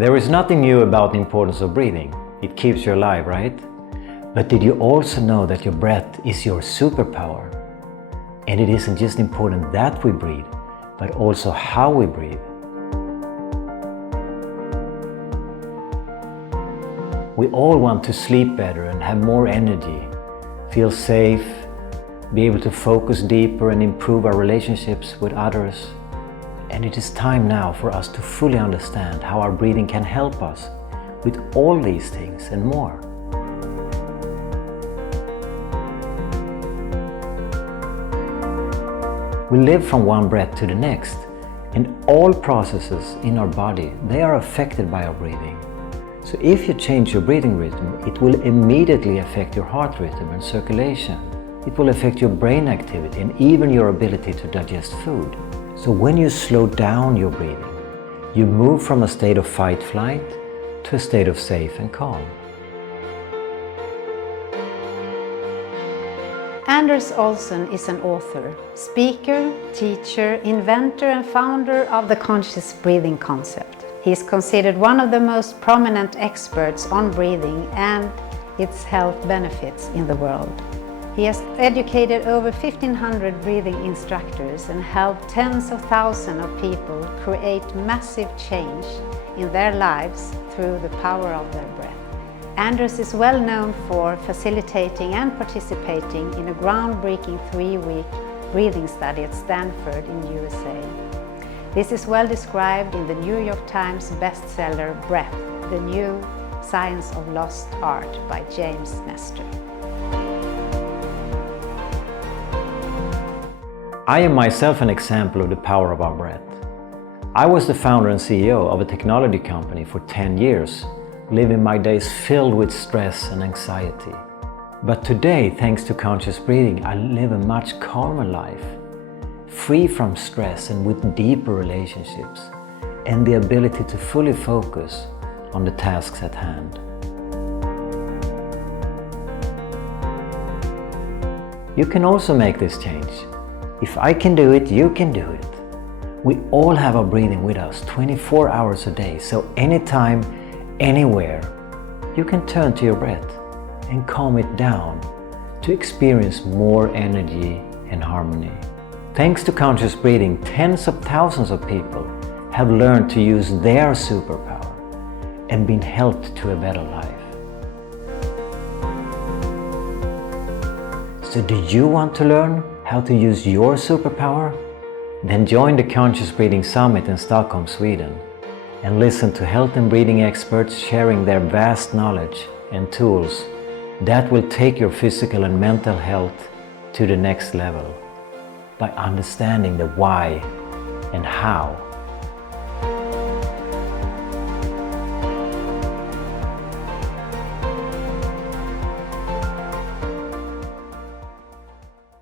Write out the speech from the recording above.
There is nothing new about the importance of breathing. It keeps you alive, right? But did you also know that your breath is your superpower? And it isn't just important that we breathe, but also how we breathe. We all want to sleep better and have more energy, feel safe, be able to focus deeper and improve our relationships with others. And it is time now for us to fully understand how our breathing can help us with all these things and more. We live from one breath to the next, and all processes in our body, they are affected by our breathing. So if you change your breathing rhythm, it will immediately affect your heart rhythm and circulation. It will affect your brain activity and even your ability to digest food. So when you slow down your breathing, you move from a state of fight-flight to a state of safe and calm. Andrew Olson is an author, speaker, teacher, inventor and founder of the conscious breathing concept. He is considered one of the most prominent experts on breathing and its health benefits in the world. He has educated over 1,500 breathing instructors and helped tens of thousands of people create massive change in their lives through the power of their breath. Andrew is well known for facilitating and participating in a groundbreaking 3-week breathing study at Stanford in USA. This is well described in the New York Times bestseller Breath, the New Science of Lost Art by isNestor. I am myself an example of the power of our breath. I was the founder and CEO of a technology company for 10 years, living my days filled with stress and anxiety. But today, thanks to conscious breathing, I live a much calmer life, free from stress and with deeper relationships, and the ability to fully focus on the tasks at hand. You can also make this change. If I can do it, you can do it. We all have our breathing with us 24 hours a day, so anytime, anywhere, you can turn to your breath and calm it down to experience more energy and harmony. Thanks to conscious breathing, tens of thousands of people have learned to use their superpower and been helped to a better life. So do you want to learn how to use your superpower? Then join the Conscious Breathing Summit in Stockholm, Sweden, and listen to health and breathing experts sharing their vast knowledge and tools that will take your physical and mental health to the next level by understanding the why and how